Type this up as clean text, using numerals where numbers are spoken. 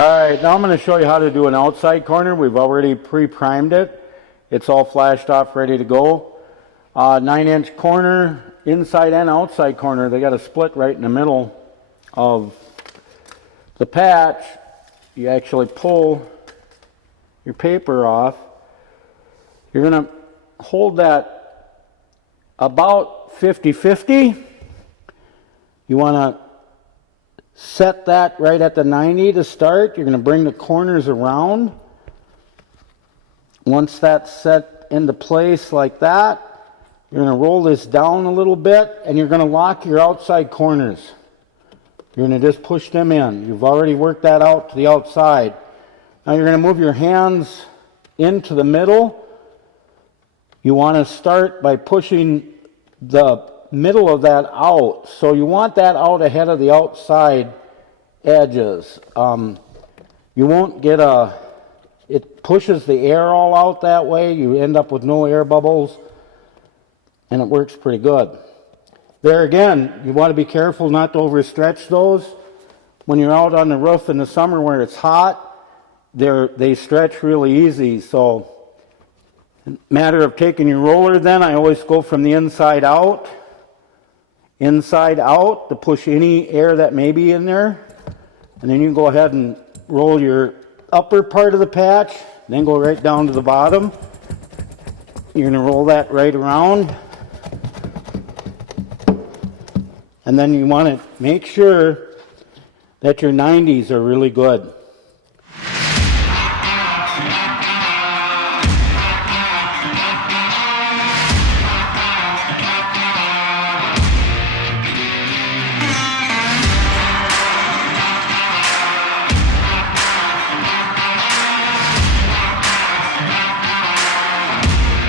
Alright, now I'm going to show you how to do an outside corner. We've already pre-primed it. It's all flashed off, ready to go. 9-inch corner, inside and outside corner. They got a split right in the middle of the patch. You actually pull your paper off. You're going to hold that about 50-50. You want to set that right at the 90 to start. You're going to bring the corners around. Once that's set into place like that, you're going to roll this down a little bit and you're going to lock your outside corners. You're going to just push them in. You've already worked that out to the outside. Now you're going to move your hands into the middle. You want to start by pushing the middle of that out. So you want that out ahead of the outside edges. You won't get it pushes the air all out that way. You end up with no air bubbles, and it works pretty good. There again, you want to be careful not to overstretch those. When you're out on the roof in the summer where it's hot, they stretch really easy. So, matter of taking your roller, then I always go from the inside out to push any air that may be in there, and then you can go ahead and roll your upper part of the patch, then go right down to the bottom. You're going to roll that right around, and then you want to make sure that your 90s are really good.